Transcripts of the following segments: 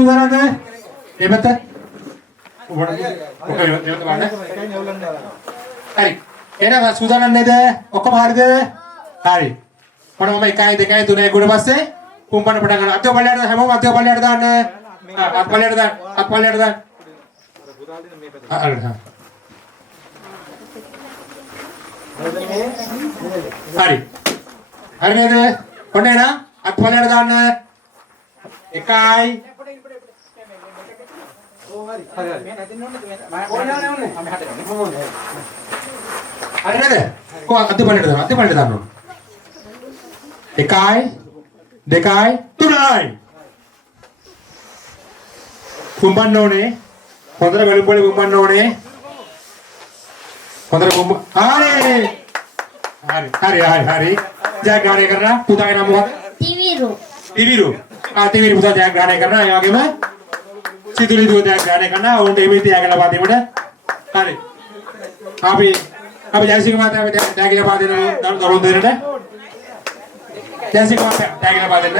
සූදානම්ද? මේ පැත්ත. හරි. එහෙනම් සූදානම් නේද? ඔක්කොම හරිද? හරි. මොන මම 1 2 3 ගුණ පස්සේ පුම්පන්න පටන් ගන්නවා. අත්ව පල්ලයට හැමෝම අත්ව පල්ලයට දාන්න. අත් පල්ලයට දාන්න. අත් පල්ලයට දාන්න. හරි. හරි නේද? ඔන්න එන අත් පල්ලයට දාන්න. 1යි හරි නේද? කො අත් පල්ලයට දාන්න. අත් පල්ලයට දාන්න. 1යි 2යි 3යි පුම්බන්න ඕනේ. හොඳට බැලුම් පොලේ පුම්බන්න ඕනේ. හොඳට පුම්බ. හරි. ජයග්‍රහණය කරලා පුතාගේ නම මොකක්ද? තිවිරු. තිවිරු පුතා ජයග්‍රහණය කරනවා. ඒ වගේම සිතුලි දුව ජයග්‍රහණය කරනවා. උන්ට එමෙති යකලා පාදීමට. හරි. අපි ජයසිංහ මහතාට ත්‍යාගිලා පාදින දරුවෝ දෙන්නට. ජයසිංහ මහතා ත්‍යාගිලා පාදින්න.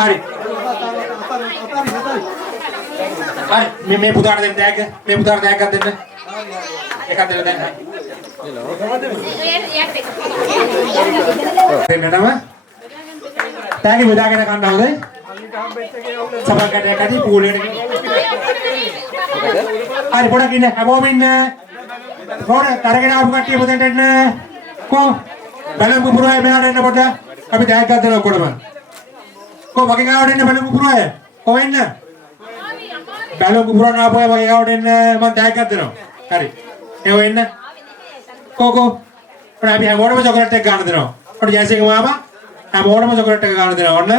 හරි. හරි මේ පුතාට දෙන්න ටැග්. මේ පුතාට ටැග් එකක් දෙන්න. එකක් දෙන්න දැන්. දෙන්නම ටැග් එක බෙදාගෙන ගන්න හොඳයි. සබකට එකදී පූලෙට. හරි පොඩක් ඉන්න. හැමෝම ඉන්න. පොඩ තරගෙන ආපු කට්ටිය පොතෙන්ට එන්න. කො බලමු පුරාය මෙහාට එන්න පොඩ. අපි ටැග් එකක් දෙනවා කොටම. කො වගේ ගාවට එන්න බලමු පුරාය. කො එන්න. බැලුම් පුරාණ ආපුවා වගේ ගාවට එන්න මම ටැග් එකක් දෙනවා. හරි. ඒව එන්න. කො අපි හැමෝටම චොකලට් එක ගන්න දෙනවා. ඔන්න ජයසිංහ මාමා හැමෝටම චොකලට් එක ගන්න දෙනවා. ඔන්න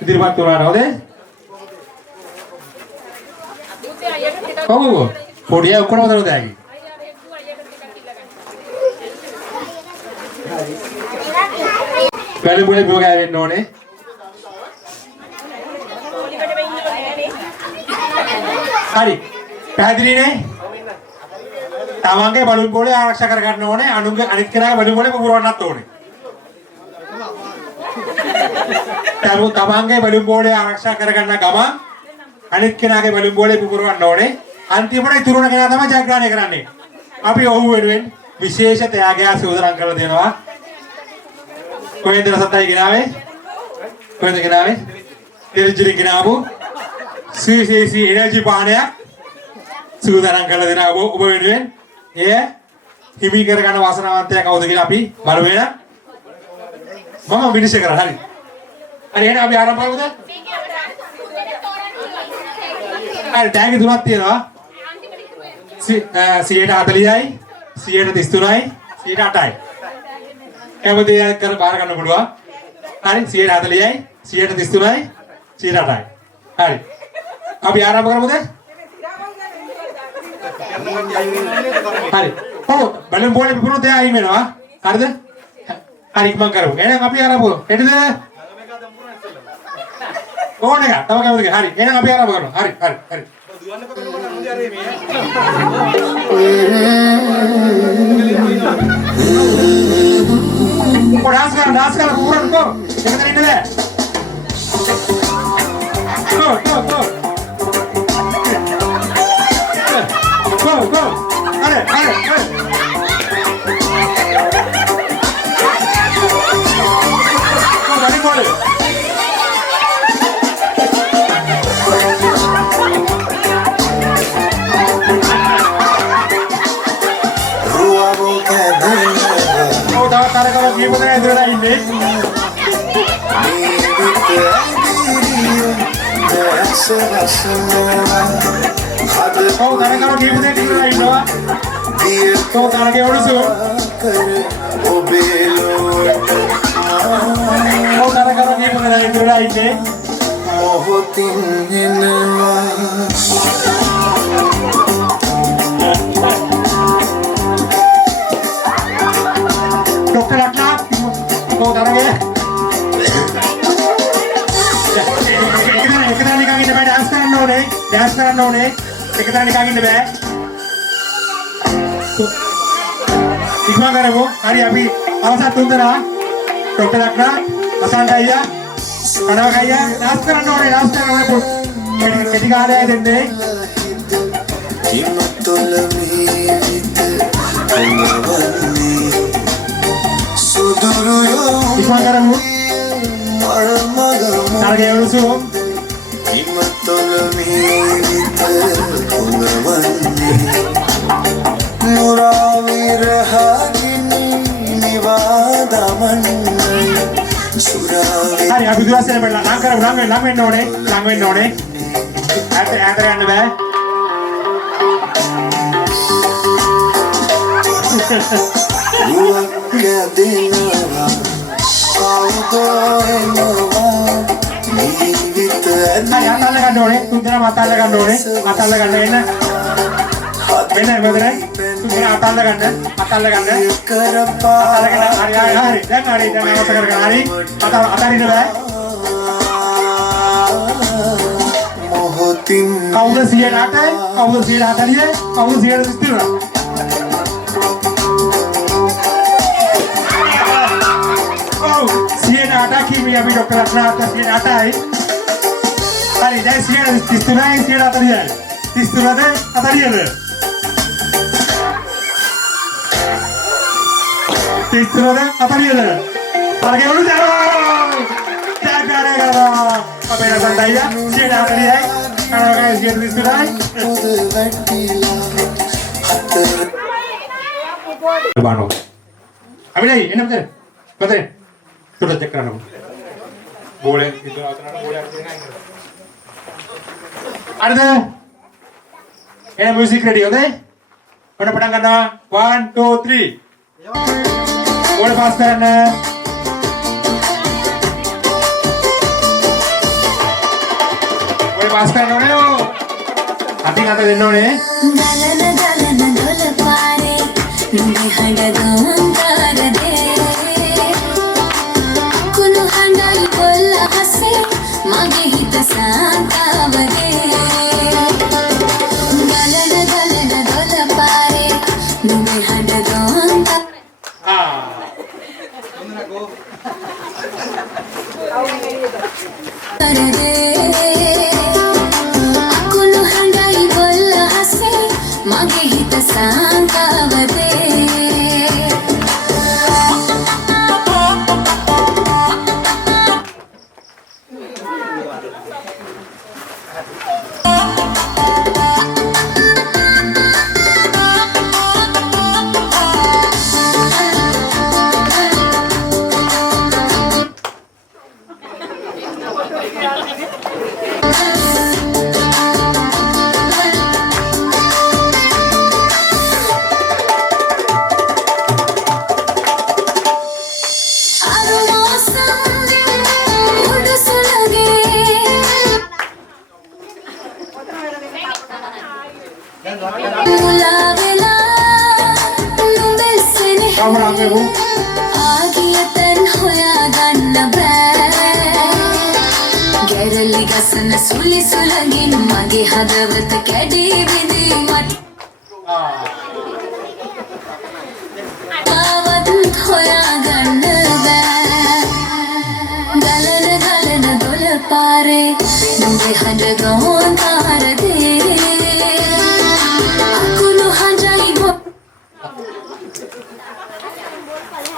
ඉදිරිපත් වුණාට හොදේ. කොහොමද? පොඩිය ඔක්කොම දෙනවා දැන්. බැලුම් වල බෝ ගෑවෙන්න ඕනේ. හරි. පැහැදිලිනේ? තමන්ගේ බලුන් බෝලේ ආරක්ෂා කර ගන්න ඕනේ. අනිත් කෙනාගේ බලුන් බෝලේ පුරවන්නත් ඕනේ. තමන්ගේ බලුන් බෝලේ ආරක්ෂා කර ගන්න ගමන් අනිත් කෙනාගේ බලුන් බෝලේ පුරවන්න ඕනේ. අන්තිමට ඉතුරුන කෙනා තමයි ජයග්‍රහණය කරන්නේ. අපි ඔහු වෙනුවෙන් විශේෂ ත්‍යාගයක් සූදානම් කරලා දෙනවා. කොහෙන්ද රසතයි ගෙනාවේ? කොහෙන්ද ගෙනාවේ? දෙල්ජිරි ගෙනාවු CCC එනර්ජි පානයක් සූදානම් කරලා දෙනවා ඔබ වෙනුවෙන්. එය හිමි කරගන්න වාසනාවන්තයා කවුද කියලා අපි බලමු එහෙනම්. මම විනිශ්චය කරා. හරි. හරි එහෙනම් අපි ආරම්භ කරමුද? හරි ටැග් තුනක් තියෙනවා. 140යි 133යි 108යි. එමුදේ කර බාර ගන්න පුළුවන්. හරි 140යි 133යි 108යි. හරි. අපි ආරම්භ කරමුද? හරි. ඔව් බලමු බෝලේ පිපුණොත් එයා අයින් වෙනවා. හරිද? හරි ඉක්මන් කරමු. එහෙනම් අපි ආරම්භ කරමු. එන්නද? ඕන එක. තව කවුද? හරි. එහෙනම් අපි ආරම්භ කරමු. හරි. ඩාන්ස් කරලා පුරන්න කො. එකතන ඉන්න බෑ. Go. Hadi. Hadi. Tarak kalau gimana itu lah ini? Kau tarak kalau gimana itu lah ini? Kau tarak yang urus? Kau tarak kalau gimana itu lah ini? Dokter Laknap, kau taruh ya? Kita nikah ini baik dance karan none. Kita nikah ini baik. Ikma karo, hari api awasat tunda na. Dokter Laknap, asan kaya? කනවා ගයියා ලාස් කරන්න ඕනේ කෙටි කාලය දෙන්නේ කිමතොල මේවිත අංගවන්නේ සුදුරු ඉක්මන් කරමු මරමගම තරගේ උණුසුම් කිමතොල මේවිත අංගවන්නේ නුරාවිරහගිනි නිවාදමන්නේ සුරාවේ හරි අපි දුවස්සෙන් බලලා නම් කරමු නම් වෙන්න ඕනේ ඈත යන්න බෑ Luak deනවා කවුදෝනවා ජීවිත හරි අතල්ල ගන්න ඕනේ තුන්දෙනා අතල්ල ගන්න එන්න මෙන්න මෙතන තුන්දෙනා අතල්ල ගන්න කරපා හරි දැන් අවශ්‍ය කරගෙන හරි අතරින්න බෑ මොහොතින් කවුද 108යි කවුද 140යි කවුද 130යි Siena kimi අපි ડોક્ટર රත්නාත් Siena 8යි. හරි දැන් Siena 33යි Siena 40යි. 33ද 40ද? 33ද 40ද? තරගේ උඩ දානවා. ජයග්‍රහණය කරනවා. අපේ රසන්තයියා Siena 40යි. කනෝගේ Siena 33යි. බානෝ. අපි එන්න මෙතන. මෙතන. Sudah cek kan boleh itu aturan boleh ada ini musik ready oke mana pedang karena 1 2 3 boleh pas karena boleh pas karena hati kata deno nih මගේ හිත සාන්තාවරේ ගලන දොළ පාරේ නුඹේ හඬ දොන්ත අකුණු හඬයි බොල්ල හසේ මගේ හිත සාන්තාවරේ ආගියතන් හොයාගන්න බෑ ගැරලි ගසන සුලි සුලගින් මගේ හදවත කැඩී බිඳී මට ආවත් හොයාගන්න බෑ ගලන දොළ පාරේ නුඹේ හඬ ගොන් තාරදේ අකුණු හඬයි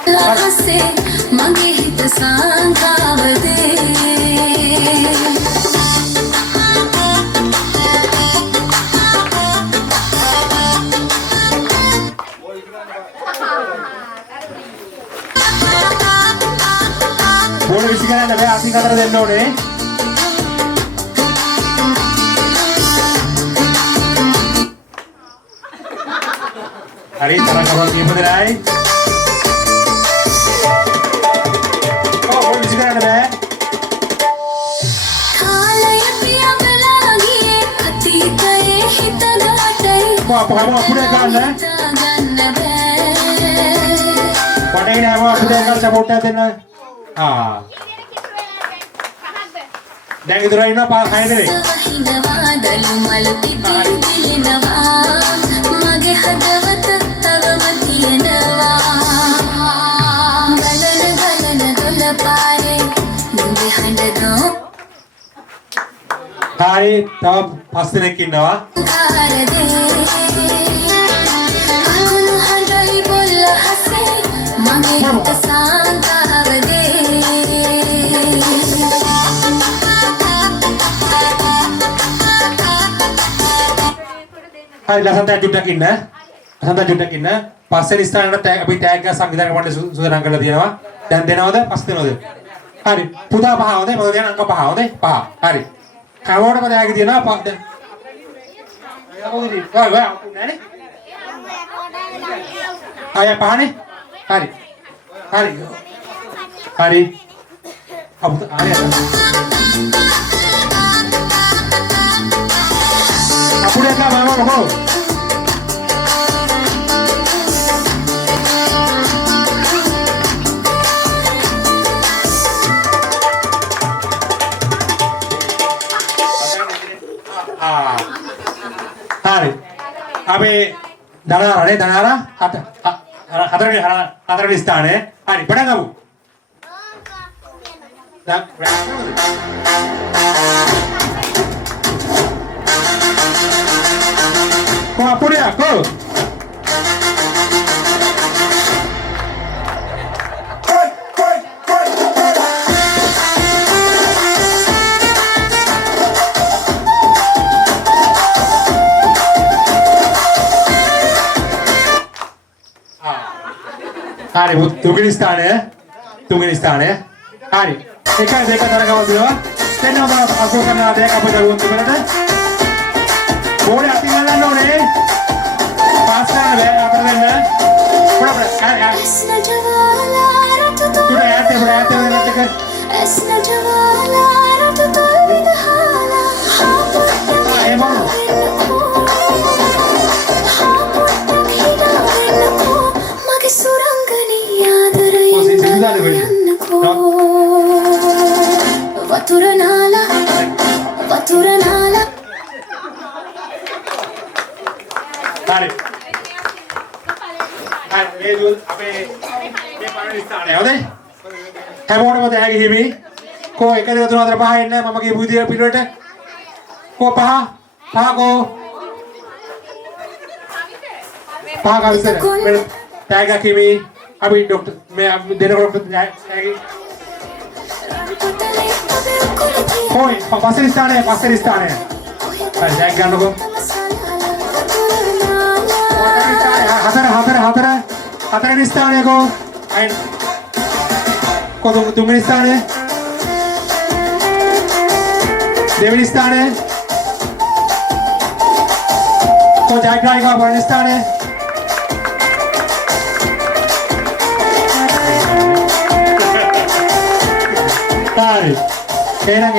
ලහසේ මගේ හිත සාන්තාවදේ boleh isi karena ada asing kata deno nih hari cara kawan dia benerai boleh isi karena ada apa kamu aku deh kan pada ini aku deh kan sabotnya dena දැන් ඉදලා ඉන්න පහ 6 දෙනෙක්. මගේ හදවත තවම තියෙනවා ගලන දොළ පාරේ නුඹේ හඬ හරි තව 5 දෙනෙක් ඉන්නවා. කාරදේ අකුණු හඬයි බොල්ල හසේ මගේ හිත සාන්තාවදේ හරි ලසන්ත ජුට්ටක් ඉන්න. ලසන්ත ජුට්ටක් ඉන්න. පස්සේ ස්ථානකට අපි ටැග් එක සංවිධානය කරන්න සූදානම් කරලා තියෙනවා. දැන් දෙනවද? පස් දෙනවද? හරි. පුතා 5 හොඳයි. මොකද කියන අංක 5 හොඳයි. 5. හරි. කවෝඩ පදයක තියෙනවා 5 දැන්. අය 5නේ. හරි. හරි. හරි. අපුත හරි. අපුඩේ ගා මම මොකෝ හරි අපි දනාරනේ දනාරා හතරවෙනි ස්ථානයේ හරි පටන් ගමු කො අපුඩේ කො හරි තුන්වෙනි ස්ථානය හරි 1 2 තරගව දිනවා දෙන්නම අපෝ කරන දෙයක් අපේ දරුවෝ තිබුණාද බෝලේ අතින් ගන්න ඕනේ පාස් කරන්න බෑ අපර දෙන්න පොඩ ऐसना जवाला रट तो තුඩ ඈතේ නැත්ක ऐसना जवाला रट तो विदहाला ඒ මොන මගේ සුරංගනී ආදරේ සිදුදාද වෙන්නේ වතුර නාලා හරි ඒ දුල් අපේ මේ පළවෙනි ස්ථානය හොඳයි හැමෝටම තෑගි හිමි කෝ 1 2 3 4 5 එන්න මම කියපු විදිය පිළිවෙලට කෝ 5 කෝ 5 කවිසර මෙන්න තෑගි හිමි අපි ડોක්ටර් මේ දෙනකොට තෑගි කොයි පස්සේ ස්ථානය හරි තෑගි ගන්නකො හතරවෙනි ස්ථානය කෝ අයින් කෝ තුන්වෙනි ස්ථානය දෙවෙනි ස්ථානය කෝ ජයග්‍රාහිකා පළවෙනි ස්ථානය හරි එහෙනම්